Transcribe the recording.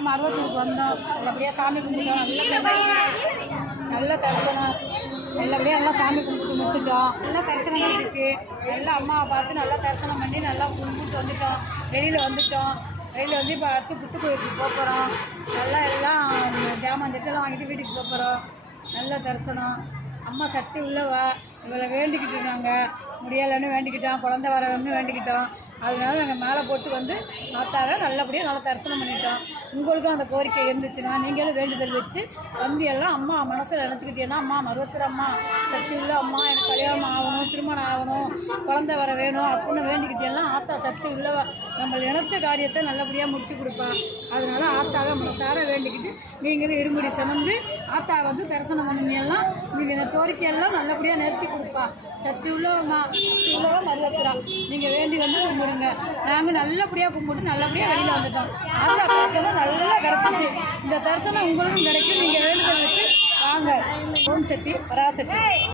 எல்லாம் மருவத்தூருக்கு வந்தோம். நல்லபடியாக சாமி கும்பிட்டோம். நல்ல தரிசனம். நல்லபடியாக எல்லாம் சாமி கும்பிட்டு முடிச்சுட்டோம். நல்லா தரிசனம் பண்ணிட்டு எல்லாம் அம்மாவை பார்த்து நல்லா தரிசனம் பண்ணி நல்லா கும்பிட்டு வந்துட்டோம். வெளியில் வந்துட்டோம். வெளியில் வந்து இப்போ அடுத்து புத்து கோயிலுக்கு போகிறோம். நல்லா எல்லாம் ஜாமான் திட்டெல்லாம் வாங்கிட்டு வீட்டுக்கு போகிறோம். நல்ல தரிசனம். அம்மா சக்தி உள்ளவா. இவளை வேண்டிக்கிட்டு நாங்கள் முடியலைன்னு வேண்டிக்கிட்டோம். குழந்த வரணும்னு வேண்டிக்கிட்டோம். அதனால நாங்கள் மேலே போட்டு வந்து பார்த்தாங்க. நல்லபடியாக நல்லா தரிசனம் பண்ணிட்டோம். உங்களுக்கும் அந்த கோரிக்கை இருந்துச்சுன்னா நீங்களும் வேண்டுதல் வச்சு வந்து எல்லாம் அம்மா மனசில் நினச்சிக்கிட்டீங்கன்னா, அம்மா மருவத்தூர் அம்மா சக்தி உள்ள அம்மா, எனக்கு கல்யாணம் ஆகணும், திருமணம் ஆகணும், குழந்தை வர வேணும் அப்படின்னு வேண்டிக்கிட்டேன்னா ஆத்தா சக்தி உள்ளவ நம்ம நினச்ச காரியத்தை நல்லபடியாக முடிச்சு கொடுப்பான். அதனால ஆத்தாவை மனசார வேண்டிக்கிட்டு நீங்களும் இருமுடி சுமந்து ஆத்தா வந்து தரிசனம் பண்ணிங்கன்னா நீங்கள் இந்த கோரிக்கையெல்லாம் நல்லபடியாக நிறுத்தி கொடுப்பா. சக்தி உள்ளவம்மா, சக்தி உள்ளவ மருவத்தூரா. நீங்கள் வேண்டி வந்து கும்பிடுங்க. நாங்கள் நல்லபடியாக கும்பிட்டு நல்லபடியாக வெளியில் வந்துட்டோம். ஆத்தா தரிசனம் நல்லா கிடச்சிச்சு. இந்த தரிசனம் உங்களுக்கும் கிடைக்கும். நீங்கள் வேண்டுதல் வச்சு வாங்க. ஓம் சக்தி பராசக்தி.